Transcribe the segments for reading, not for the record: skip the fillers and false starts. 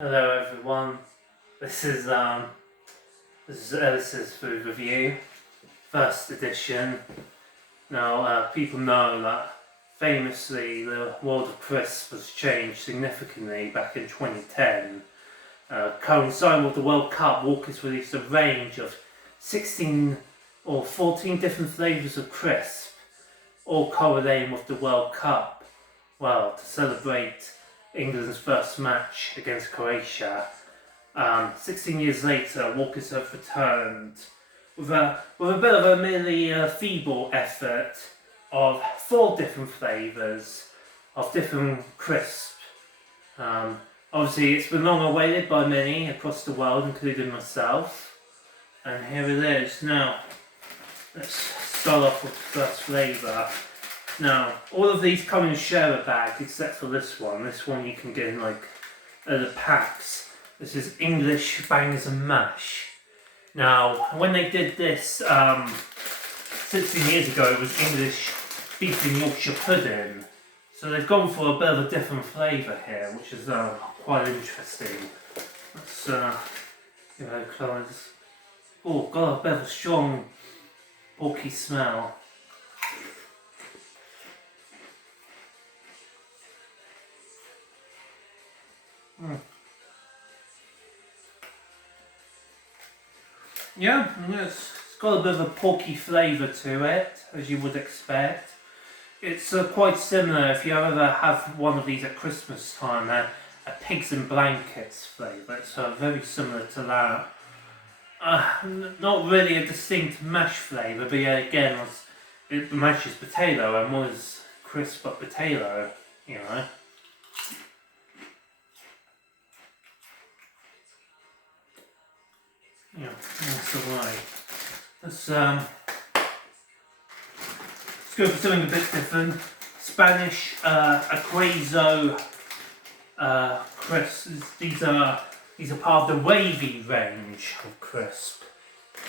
Hello everyone. This is Ellis's food review, first edition. Now people know that famously the world of crisps was changed significantly back in 2010. Coinciding with the World Cup, Walker's released a range of 16 or 14 different flavours of crisp, all correlating with the World Cup. Well, to celebrate England's first match against Croatia. 16 years later, Walker's have returned with a bit of a merely feeble effort of 4 different flavours of different crisp. Obviously, it's been long awaited by many across the world, including myself. And here it is. Now, let's start off with the first flavour. Now, all of these come in a sharer bag except for this one. This one you can get in like the packs. This is English Bangers and Mash. Now, when they did this 16 years ago, it was English Beef and Yorkshire Pudding. So they've gone for a bit of a different flavour here, which is quite interesting. Let's give it a close. Oh, got a bit of a strong porky smell. Yeah, it's got a bit of a porky flavour to it, as you would expect. It's quite similar, if you ever have one of these at Christmas time, a pigs in blankets flavour. It's very similar to that. Not really a distinct mash flavour, but yeah, again, it mashes potato and was crisp but potato, you know. Yeah, that's alright. Let's go for something a bit different. Spanish Acuezo crisps. These are part of the wavy range of crisp.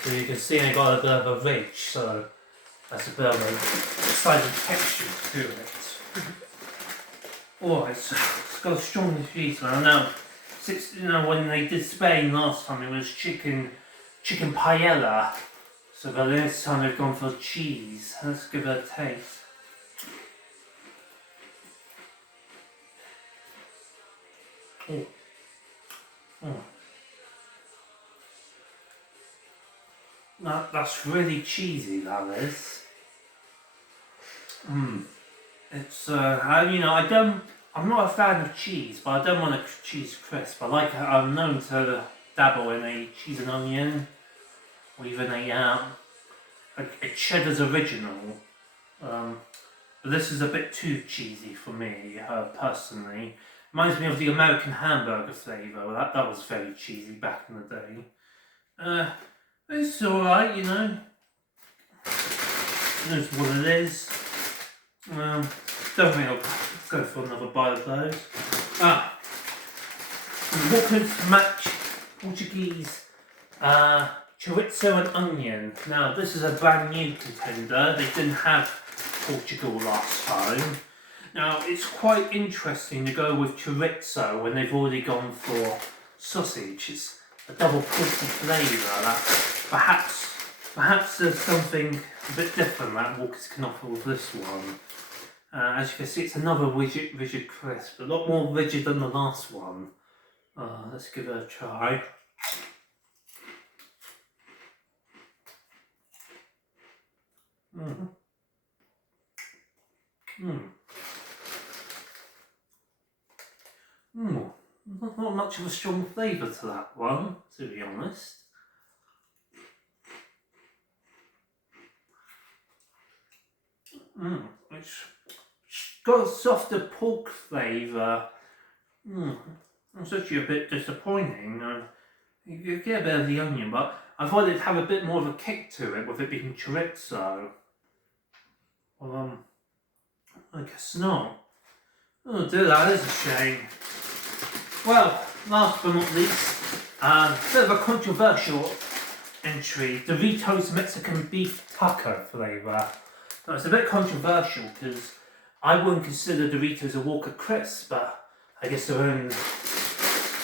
So you can see I got a bit of a ridge, so that's a bit of a slight texture to it. Oh, it's got a strong cheese smell. Now, when they did Spain last time, it was chicken paella. So this time they've gone for cheese. Let's give it a taste. Oh. That's really cheesy, that is. It's I'm not a fan of cheese, but I don't want a cheese crisp. I'm known to dabble in a cheese and onion, or even a cheddar's original. But this is a bit too cheesy for me, personally. Reminds me of the American hamburger flavour. Well, that was very cheesy back in the day. It's alright, you know. Knows what it is. Don't think I'll go for another bite of those. Walker's Match Portuguese chorizo and onion. Now, this is a brand new contender. They didn't have Portugal last time. Now, it's quite interesting to go with chorizo when they've already gone for sausage. It's a double porky flavour that perhaps there's something a bit different that Walker's can offer with this one. As you can see, it's another rigid crisp, a lot more rigid than the last one. Let's give it a try. Not much of a strong flavour to that one, to be honest. It's got a softer pork flavour. It's actually a bit disappointing. You get a bit of the onion, but I thought it'd have a bit more of a kick to it with it being chorizo. Well, I guess not. Oh dear, that is a shame. Well, last but not least, a bit of a controversial entry, Doritos Mexican Beef Taco flavour. Now, it's a bit controversial because I wouldn't consider Doritos a Walker crisp, but I guess their own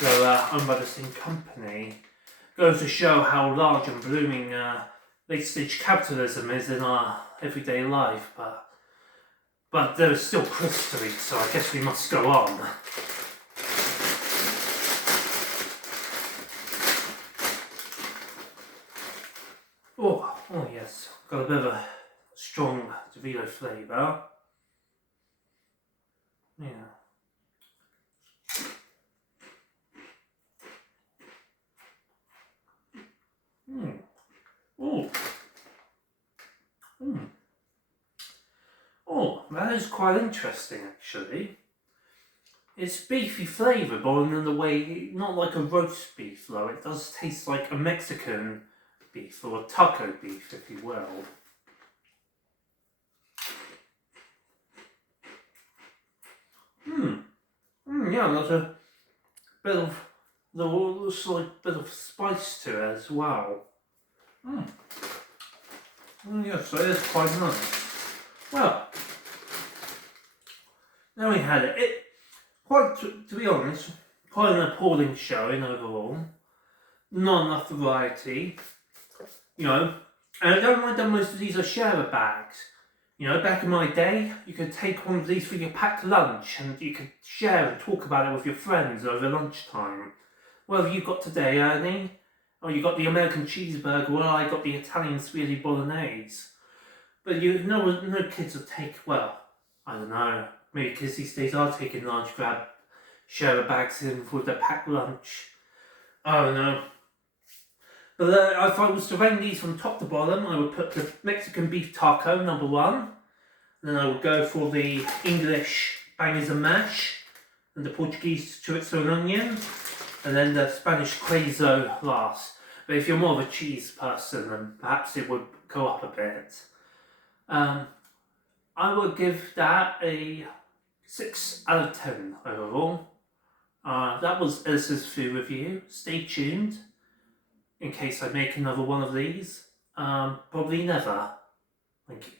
though owned by the same company, goes to show how large and blooming late-stage capitalism is in our everyday life. But there is still Chris to eat, so I guess we must go on. Oh yes, got a bit of a strong DeVito flavour. Yeah. Oh. Oh, that is quite interesting actually. It's beefy flavour, but in the way, not like a roast beef though. It does taste like a Mexican beef, or a taco beef, if you will. Yeah, there's a bit of the slight bit of spice to it as well. Yes, it is quite nice. Well, there we had it. Quite, to be honest, quite an appalling showing overall. Not enough variety, you know. And I don't mind that most of these are sharer bags. You know, back in my day, you could take one of these for your packed lunch and you could share and talk about it with your friends over lunchtime. What have you got today, Ernie? Oh, you got the American cheeseburger, well, I got the Italian spaghetti bolognese. But no kids will take, well, I don't know, maybe kids these days are taking large grab sharer bags in for their packed lunch. I don't know. But if I was to rank these from top to bottom, I would put the Mexican beef taco number 1. Then I would go for the English bangers and mash, and the Portuguese chorizo and onion, and then the Spanish queso last. But if you're more of a cheese person, then perhaps it would go up a bit. I would give that a 6 out of 10 overall. That was Ellis's food review. Stay tuned in case I make another one of these. Probably never. Thank you.